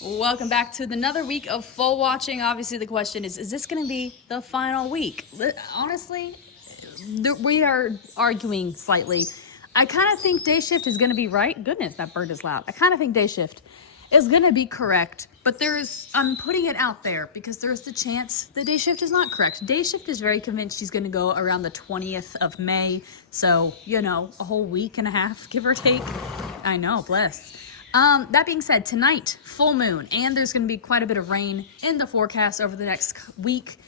Welcome back to another week of full watching. Obviously, the question is this going to be the final week? Honestly, we are arguing slightly. I kind of think day shift is going to be right. Goodness, that bird is loud. I kind of think day shift is going to be correct, but I'm putting it out there because there's the chance the day shift is not correct. Day shift is very convinced she's going to go around the 20th of May. So, a whole week and a half, give or take. I know, bless. That being said, tonight, full moon, and there's going to be quite a bit of rain in the forecast over the next week.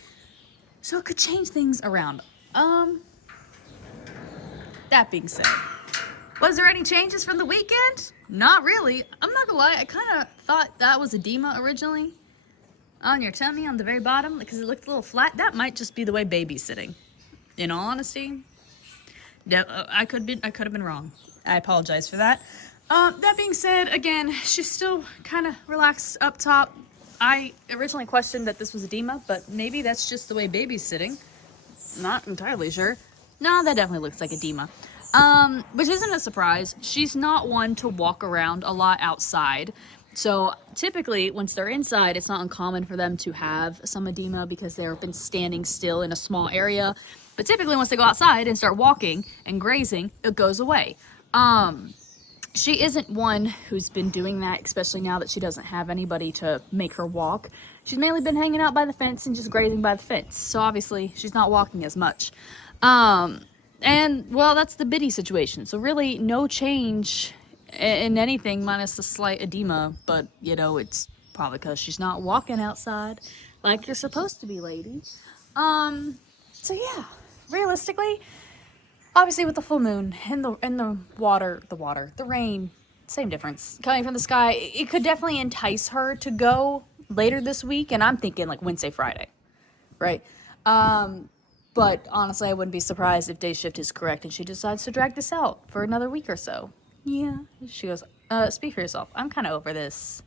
So it could change things around. That being said, was there any changes from the weekend? Not really. I'm not gonna lie, I kind of thought that was edema originally. On your tummy, on the very bottom, because it looked a little flat. That might just be the way baby's sitting. In all honesty, I could have been wrong. I apologize for that. That being said, again, she's still kind of relaxed up top. I originally questioned that this was edema, but maybe that's just the way baby's sitting. Not entirely sure. No, that definitely looks like edema. Which isn't a surprise. She's not one to walk around a lot outside. So typically, once they're inside, it's not uncommon for them to have some edema because they've been standing still in a small area. But typically, once they go outside and start walking and grazing, it goes away. She isn't one who's been doing that, especially now that she doesn't have anybody to make her walk. She's mainly been hanging out by the fence and just grazing by the fence. So obviously, she's not walking as much. And, well, that's the Biddy situation. So really, no change in anything minus a slight edema. But, it's probably because she's not walking outside like you're supposed to be, lady. So yeah, realistically, obviously with the full moon and the rain, same difference. Coming from the sky, it could definitely entice her to go later this week. And I'm thinking like Wednesday, Friday, right? But honestly, I wouldn't be surprised if day shift is correct and she decides to drag this out for another week or so. Yeah. She goes, speak for yourself. I'm kind of over this.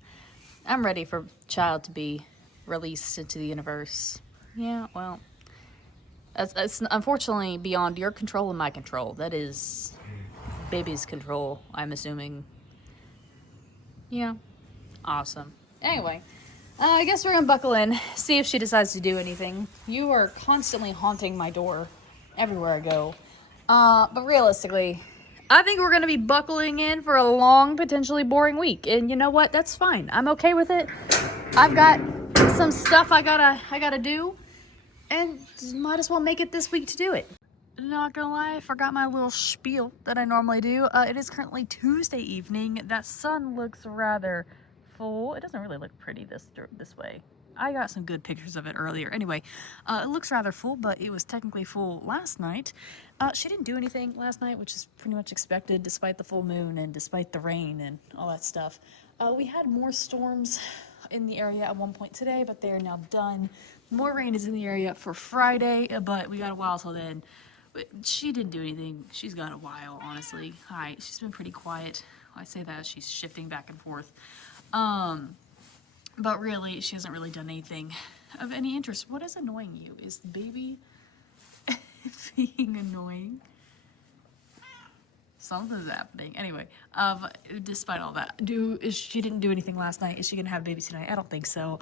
I'm ready for child to be released into the universe. Yeah, well, it's unfortunately beyond your control and my control. That is baby's control, I'm assuming. Yeah. Awesome. Anyway. I guess we're gonna buckle in, see if she decides to do anything. You are constantly haunting my door everywhere I go. But realistically, I think we're gonna be buckling in for a long, potentially boring week. And you know what? That's fine. I'm okay with it. I've got some stuff I gotta do, and might as well make it this week to do it. Not gonna lie, I forgot my little spiel that I normally do. It is currently Tuesday evening. That sun looks rather full. It doesn't really look pretty this way. I got some good pictures of it earlier. Anyway, it looks rather full, but it was technically full last night. She didn't do anything last night, which is pretty much expected despite the full moon and despite the rain and all that stuff. We had more storms in the area at one point today, but they are now done. More rain is in the area for Friday, but we got a while till then. She didn't do anything. She's got a while, honestly. She's been pretty quiet. I say that as she's shifting back and forth. But really, she hasn't really done anything of any interest. What is annoying you? Is the baby being annoying? Something's happening. Anyway, despite all that, she didn't do anything last night. Is she gonna have babies tonight? I don't think so.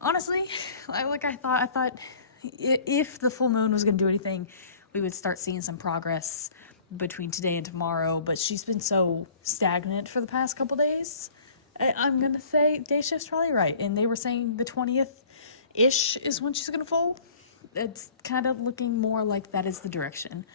Honestly, I thought if the full moon was gonna do anything, we would start seeing some progress between today and tomorrow. But she's been so stagnant for the past couple days. I'm gonna say day shift's probably right, and they were saying the 20th-ish is when she's gonna fall. It's kind of looking more like that is the direction.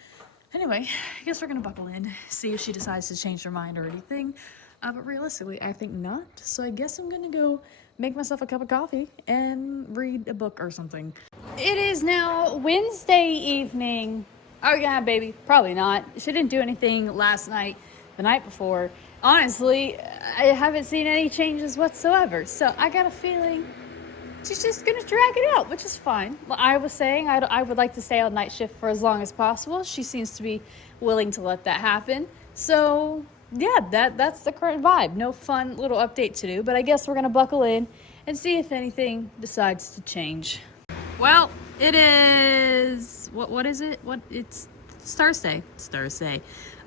Anyway, I guess we're gonna buckle in, see if she decides to change her mind or anything. But realistically, I think not. So I guess I'm gonna go make myself a cup of coffee and read a book or something. It is now Wednesday evening. Are we gonna have a baby? Probably not. She didn't do anything last night, the night before. Honestly, I haven't seen any changes whatsoever. So I got a feeling she's just gonna drag it out, which is fine. I was saying I would like to stay on night shift for as long as possible. She seems to be willing to let that happen. So yeah, that's the current vibe. No fun little update to do, but I guess we're gonna buckle in and see if anything decides to change. Well, it is what is it? It's Thursday. It's Thursday.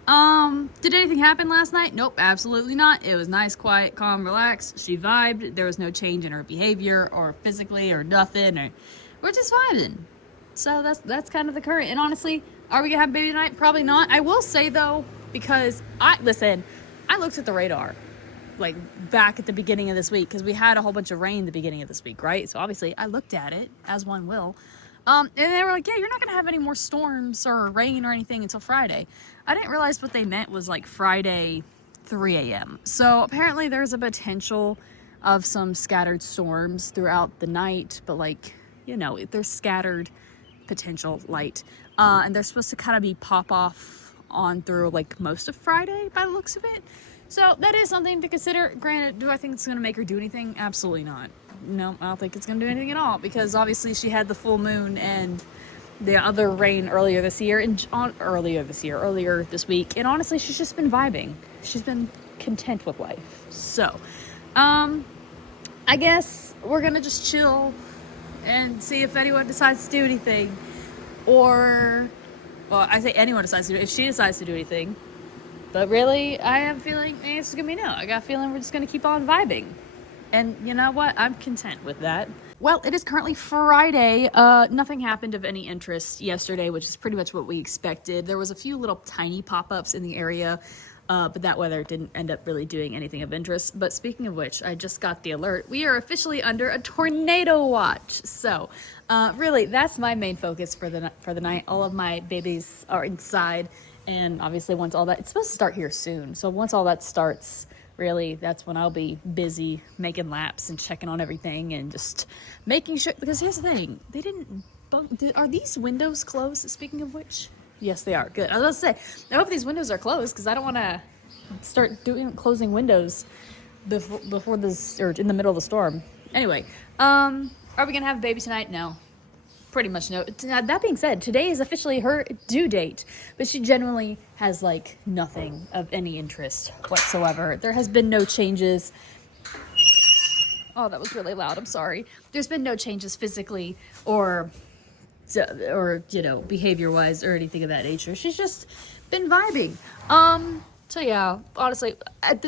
Did anything happen last night? Nope, absolutely not. It was nice, quiet, calm, relaxed. She vibed. There was no change in her behavior or physically or nothing. Or we're just vibing. So that's kind of the current. And honestly, are we gonna have a baby tonight? Probably not. I will say though, because I looked at the radar like back at the beginning of this week because we had a whole bunch of rain the beginning of this week, right? So obviously I looked at it as one will. And they were like, yeah, you're not gonna have any more storms or rain or anything until Friday. I didn't realize what they meant was like Friday 3 a.m. So apparently there's a potential of some scattered storms throughout the night, but like, you know, there's scattered potential light. And they're supposed to kind of be pop off on through like most of Friday by the looks of it. So that is something to consider. Granted, do I think it's going to make her do anything? Absolutely not. No, I don't think it's going to do anything at all because obviously she had the full moon and the other rain earlier this week. And honestly, she's just been vibing. She's been content with life. So, I guess we're going to just chill and see if anyone decides to do anything. Or, well, I say anyone decides to do it, if she decides to do anything. But really, I have a feeling the answer's going to be no. I got a feeling we're just going to keep on vibing. And you know what? I'm content with that. Well, it is currently Friday. Nothing happened of any interest yesterday, which is pretty much what we expected. There was a few little tiny pop-ups in the area, but that weather didn't end up really doing anything of interest. But speaking of which, I just got the alert. We are officially under a tornado watch. So, really, that's my main focus for the night. All of my babies are inside. And obviously once all that, it's supposed to start here soon. So once all that starts, really, that's when I'll be busy making laps and checking on everything and just making sure, because here's the thing, are these windows closed? Speaking of which, yes, they are. Good. I was about to say, I hope these windows are closed because I don't want to start closing windows before this, or in the middle of the storm. Anyway, are we going to have a baby tonight? No. Pretty much no. That being said, today is officially her due date, but she generally has like nothing of any interest whatsoever. There has been no changes. Oh, that was really loud. I'm sorry. There's been no changes physically or you know, behavior wise or anything of that nature. She's just been vibing. So yeah, honestly,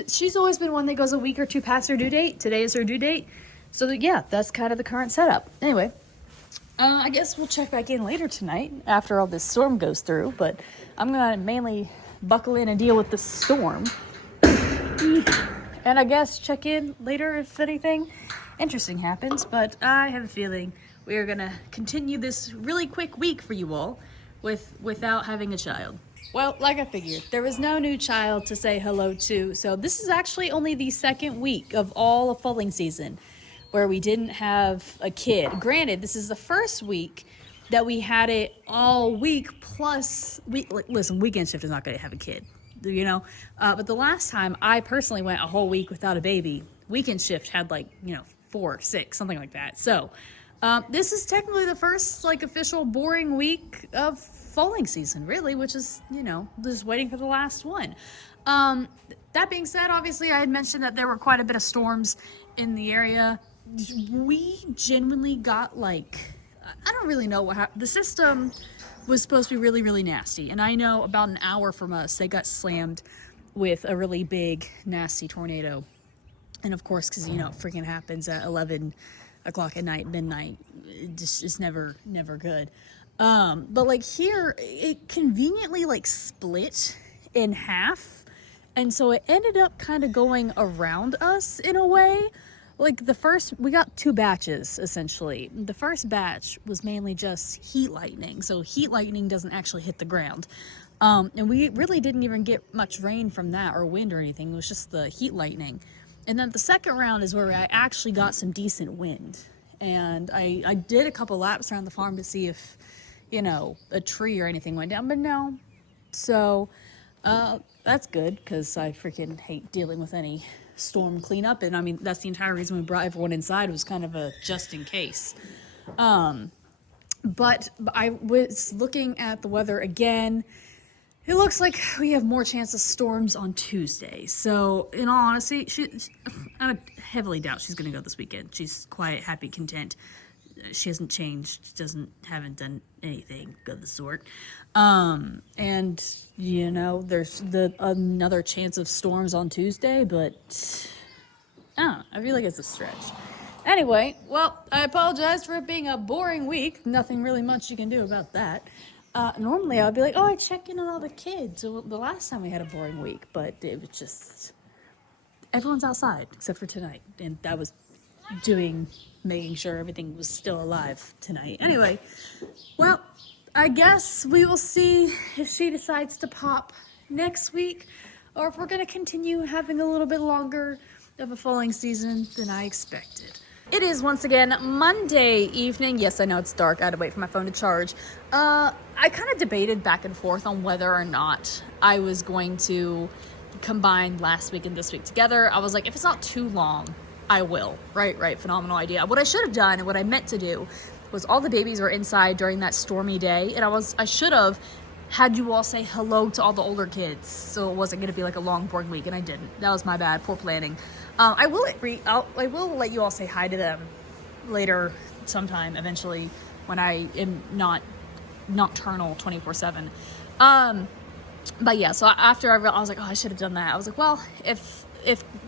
she's always been one that goes a week or two past her due date. Today is her due date. So yeah, that's kind of the current setup. Anyway. I guess we'll check back in later tonight after all this storm goes through, but I'm going to mainly buckle in and deal with the storm. And I guess check in later if anything interesting happens, but I have a feeling we are going to continue this really quick week for you all without having a child. Well, like I figured, there was no new child to say hello to, so this is actually only the second week of all of foaling season where we didn't have a kid. Granted, this is the first week that we had it all week plus listen, weekend shift is not going to have a kid, you know, but the last time I personally went a whole week without a baby, weekend shift had like, you know, 4 or 6, something like that. So this is technically the first like official boring week of foaling season, really, which is, you know, just waiting for the last one. That being said, obviously I had mentioned that there were quite a bit of storms in the area. We genuinely got like, I don't really know what happened. The system was supposed to be really, really nasty. And I know about an hour from us, they got slammed with a really big, nasty tornado. And of course, because, you know, it freaking happens at 11 o'clock at night, midnight. It just is never good. But like here, it conveniently like split in half. And so it ended up kind of going around us in a way. Like we got 2 batches essentially. The first batch was mainly just heat lightning. So heat lightning doesn't actually hit the ground. And we really didn't even get much rain from that or wind or anything. It was just the heat lightning. And then the second round is where I actually got some decent wind. And I did a couple laps around the farm to see if, you know, a tree or anything went down, but no. So that's good because I freaking hate dealing with any storm cleanup, and I mean that's the entire reason we brought everyone inside, was kind of a just in case. But I was looking at the weather again. It looks like we have more chance of storms on Tuesday. So in all honesty, I heavily doubt she's gonna go this weekend. She's quiet, happy, content. she hasn't changed, haven't done anything of the sort. And there's another chance of storms on Tuesday, but I feel like it's a stretch. Anyway, well, I apologize for it being a boring week. Nothing really much you can do about that. Normally I'd be like, I check in on all the kids. The last time we had a boring week, but it was just, everyone's outside except for tonight. And that was making sure everything was still alive tonight. Anyway, well, I guess we will see if she decides to pop next week, or if we're going to continue having a little bit longer of a foaling season than I expected. It is once again Monday evening. Yes, I know it's dark. I had to wait for my phone to charge. I kind of debated back and forth on whether or not I was going to combine last week and this week together. I was like, if it's not too long, I will. Right. Phenomenal idea. What I should have done and what I meant to do was, all the babies were inside during that stormy day, and I should have had you all say hello to all the older kids, so it wasn't going to be like a long boring week, and I didn't. That was my bad. Poor planning. I will let you all say hi to them later sometime eventually, when I am not nocturnal 24/7. But yeah, so after I was like, I should have done that. I was like, well, if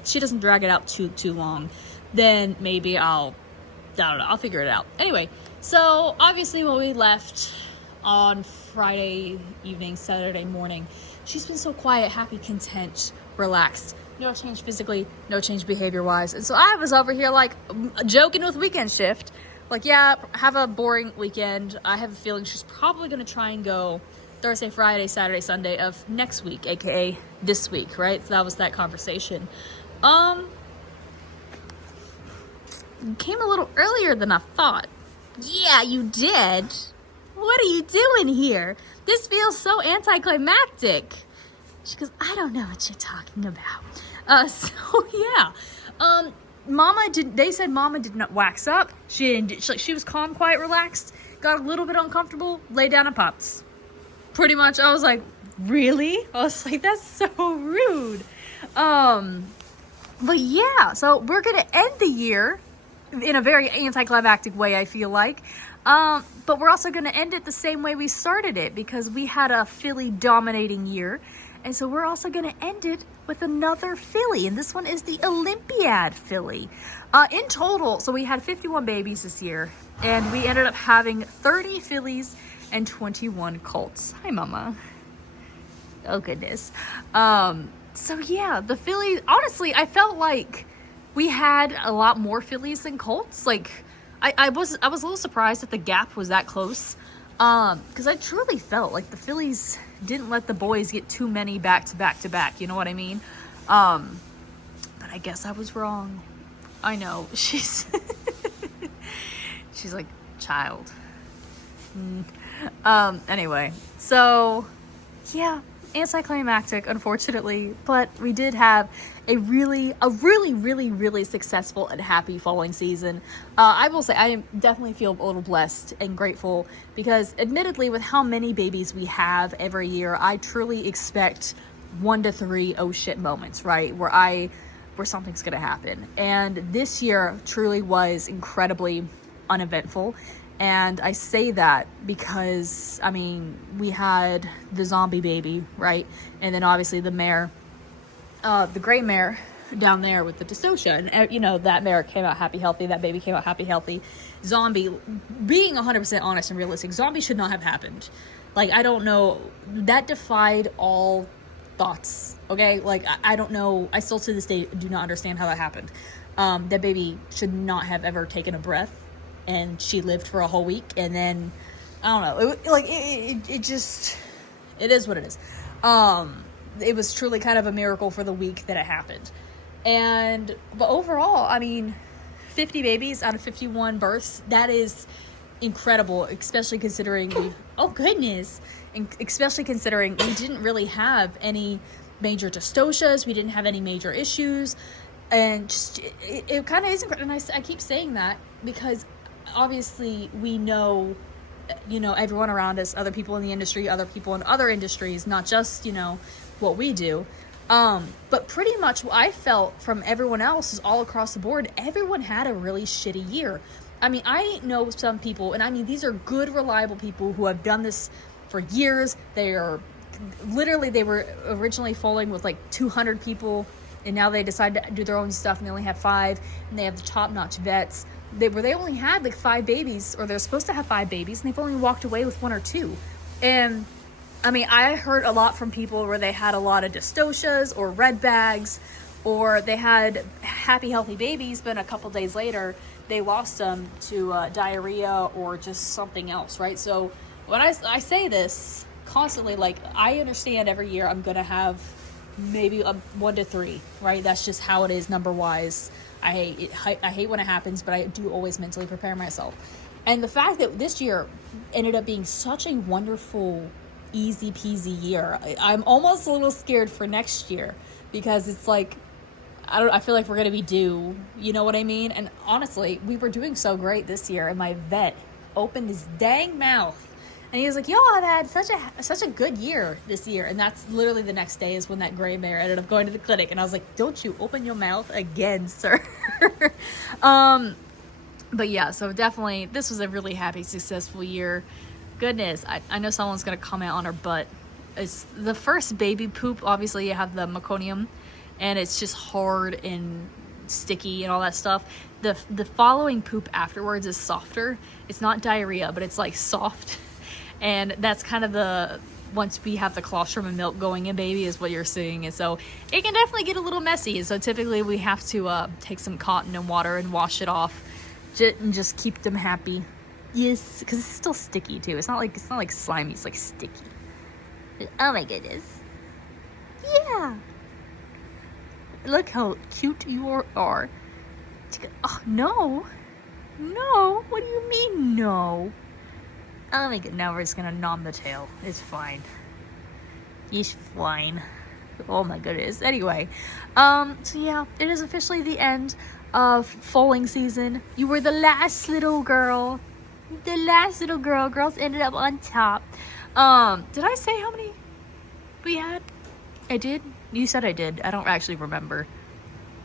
she doesn't drag it out too long, then maybe I don't know, I'll figure it out. Anyway, so obviously when we left on Friday evening, Saturday morning, she's been so quiet, happy, content, relaxed. No change physically, no change behavior-wise. And so I was over here like joking with Weekend Shift. Like, yeah, have a boring weekend. I have a feeling she's probably going to try and go Thursday, Friday, Saturday, Sunday of next week, aka this week, right? So that was that conversation. Came a little earlier than I thought. Yeah, you did. What are you doing here? This feels so anticlimactic. She goes, I don't know what you're talking about. So yeah. They said Mama did not wax up. She was calm, quiet, relaxed, got a little bit uncomfortable, lay down and popped. Pretty much, I was like, really? I was like, that's so rude. But yeah, so we're gonna end the year in a very anticlimactic way, I feel like. But we're also gonna end it the same way we started it, because we had a filly dominating year. And so we're also gonna end it with another filly, and this one is the Olympiad filly. In total, so we had 51 babies this year, and we ended up having 30 fillies and 21 colts. Hi, Mama. Oh, goodness. So yeah, the fillies, honestly, I felt like we had a lot more fillies than colts. Like, I was a little surprised that the gap was that close, because I truly felt like the fillies didn't let the boys get too many back to back, you know what I mean? But I guess I was wrong. I know, she's like, child. Anyway, so yeah, anticlimactic, unfortunately, but we did have a really successful and happy foaling season. I will say I definitely feel a little blessed and grateful, because admittedly, with how many babies we have every year, I truly expect 1 to 3 oh shit moments, right? Where something's gonna happen. And this year truly was incredibly uneventful. And I say that because, I mean, we had the zombie baby, right? And then obviously the mare, the gray mare down there with the dystocia. And, that mare came out happy, healthy. That baby came out happy, healthy. Zombie, being 100% honest and realistic, zombie should not have happened. Like, I don't know. That defied all thoughts, okay? Like, I don't know. I still to this day do not understand how that happened. That baby should not have ever taken a breath. And she lived for a whole week, and then, I don't know, it just, it is what it is. It was truly kind of a miracle for the week that it happened. But overall, I mean, 50 babies out of 51 births, that is incredible, especially considering especially considering we didn't really have any major dystocias, we didn't have any major issues, and just, it kind of is incredible. And I keep saying that because obviously we know, everyone around us, other people in the industry, other people in other industries, not just, what we do. But pretty much what I felt from everyone else is all across the board, everyone had a really shitty year. I mean, I know some people, and I mean, these are good, reliable people who have done this for years. They are literally, they were originally foaling with like 200 people, and now they decide to do their own stuff, and they only have 5, and they have the top-notch vets. They only had like 5 babies, or they're supposed to have 5 babies, and they've only walked away with 1 or 2. And I mean, I heard a lot from people where they had a lot of dystocias or red bags, or they had happy, healthy babies, but a couple days later, they lost them to diarrhea or just something else, right? So when I say this constantly, like, I understand every year I'm going to have maybe 1 to 3, right? That's just how it is number-wise. I hate when it happens, but I do always mentally prepare myself. And the fact that this year ended up being such a wonderful, easy peasy year, I'm almost a little scared for next year, because it's like, I feel like we're going to be due, you know what I mean? And honestly, we were doing so great this year, and my vet opened his dang mouth, and he was like, "Yo, I've had such a good year this year." And that's literally the next day is when that gray mare ended up going to the clinic, and I was like, "Don't you open your mouth again, sir." But yeah, so definitely, this was a really happy, successful year. Goodness, I know someone's going to comment on her butt. It's the first baby poop. Obviously, you have the meconium, and it's just hard and sticky and all that stuff. The following poop afterwards is softer. It's not diarrhea, but it's like soft. And that's kind of once we have the colostrum and milk going in baby is what you're seeing. And so it can definitely get a little messy. And so typically we have to take some cotton and water and wash it off and just keep them happy. Yes, because it's still sticky too. It's not like slimy, it's like sticky. Oh my goodness. Yeah. Look how cute you are. Oh, no. No. What do you mean, no? Oh my god, now we're just gonna nom the tail. It's fine. It's fine. Oh my goodness. Anyway, so yeah, it is officially the end of foaling season. You were the last little girl. The last little girl. Girls ended up on top. Did I say how many we had? I did? You said I did. I don't actually remember.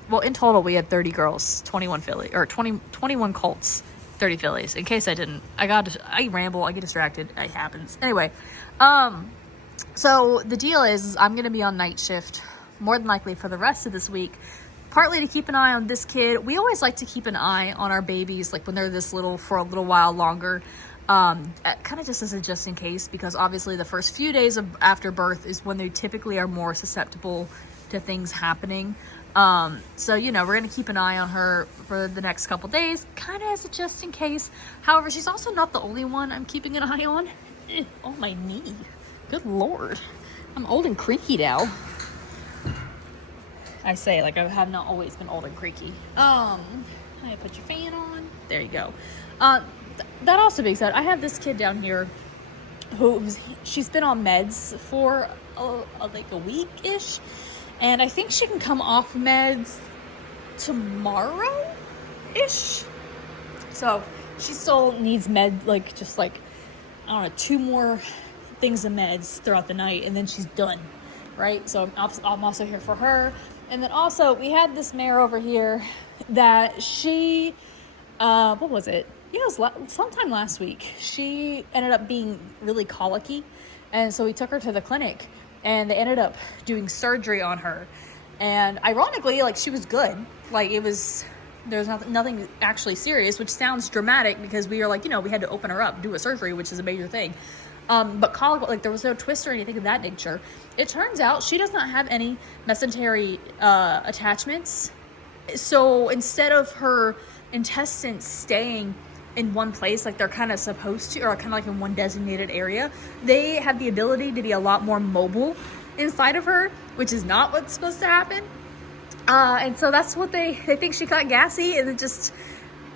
Well, in total, we had 30 girls, 21 fillies, or 21 colts, 30 fillies. In case I didn't, I ramble, I get distracted. It happens. Anyway, so the deal is I'm going to be on night shift more than likely for the rest of this week, partly to keep an eye on this kid. We always like to keep an eye on our babies, like when they're this little, for a little while longer. Kind of just as a just in case, because obviously the first few days after birth is when they typically are more susceptible to things happening. So, you know, we're going to keep an eye on her for the next couple days, kind of as a just in case. However, she's also not the only one I'm keeping an eye on. Oh, my knee. Good Lord. I'm old and creaky now. I say, like, I have not always been old and creaky. I put your fan on. There you go. That also being said, I have this kid down here she's been on meds for like a week-ish, and I think she can come off meds tomorrow-ish. So she still needs like just like, I don't know, 2 more things of meds throughout the night, and then she's done, right? So I'm also here for her. And then also we had this mare over here that she, what was it? Yeah, it was sometime last week. She ended up being really colicky, and so we took her to the clinic, and they ended up doing surgery on her. And ironically, like, she was good. Like, there's nothing actually serious, which sounds dramatic because we were like, you know, we had to open her up, do a surgery, which is a major thing. But colic, like, there was no twist or anything of that nature. It turns out she does not have any mesentery attachments. So instead of her intestines staying in one place like they're kind of supposed to, or kind of like in one designated area, they have the ability to be a lot more mobile inside of her, which is not what's supposed to happen. And so that's what they think she got gassy, and it just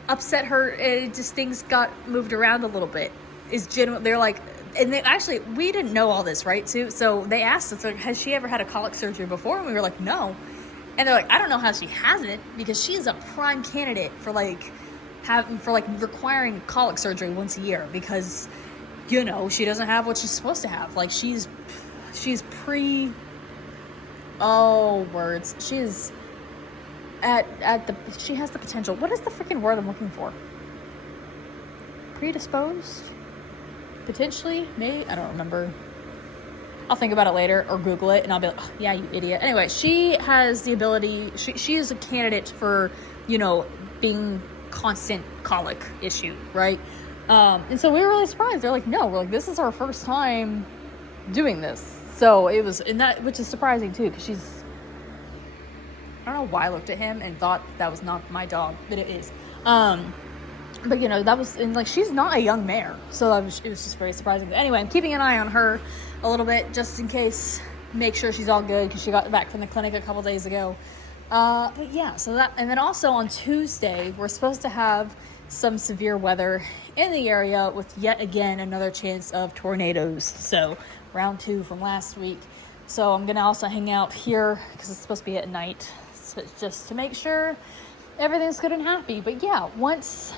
upset her. It just, things got moved around a little bit. They're like, and they actually, we didn't know all this, right, too? So they asked us, like, has she ever had a colic surgery before? And we were like, no. And they're like, I don't know how she hasn't, because she is a prime candidate for requiring colic surgery once a year, because, you know, she doesn't have what she's supposed to have. Like, she is at she has the potential. What is the freaking word I'm looking for? predisposed? Potentially, maybe, I don't remember. I'll think about it later or Google it and I'll be like, oh, yeah, you idiot. Anyway, she has the ability, she is a candidate for, you know, being constant colic issue, right? And so we were really surprised. They're like, no, we're like, this is our first time doing this. So it was, and that, which is surprising too, because she's, I don't know why I looked at him and thought that was not my dog, but it is. But you know, that was, and like, she's not a young mare, so it was just very surprising. But anyway, I'm keeping an eye on her a little bit just in case, make sure she's all good because she got back from the clinic a couple days ago. But yeah, so that, and then also on Tuesday we're supposed to have some severe weather in the area with yet again another chance of tornadoes. So round 2 from last week. So I'm gonna also hang out here because it's supposed to be at night, so just to make sure everything's good and happy. But yeah, once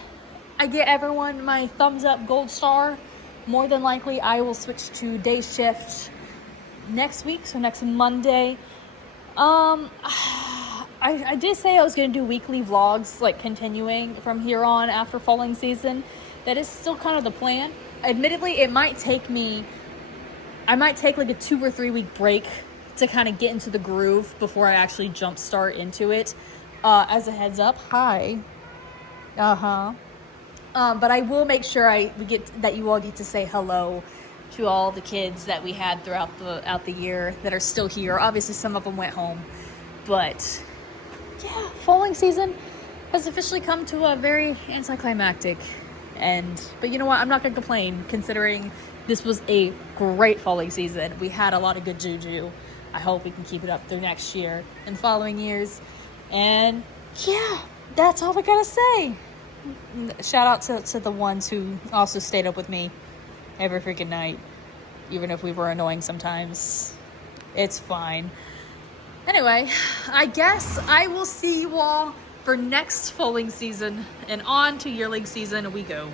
I get everyone my thumbs up gold star, more than likely I will switch to day shift next week, so next Monday. I did say I was going to do weekly vlogs, like continuing from here on after foaling season. That is still kind of the plan. Admittedly, it might take me, I might take like a 2 or 3 week break to kind of get into the groove before I actually jump start into it. As a heads up, hi. But I will make sure that you all get to say hello to all the kids that we had throughout the year that are still here. Obviously, some of them went home, but yeah, foaling season has officially come to a very anticlimactic end. But you know what? I'm not gonna complain considering this was a great foaling season. We had a lot of good juju. I hope we can keep it up through next year and following years. And yeah, that's all I gotta say. Shout out to the ones who also stayed up with me every freaking night, even if we were annoying sometimes. It's fine. Anyway, I guess I will see you all for next foaling season, and on to yearling season we go.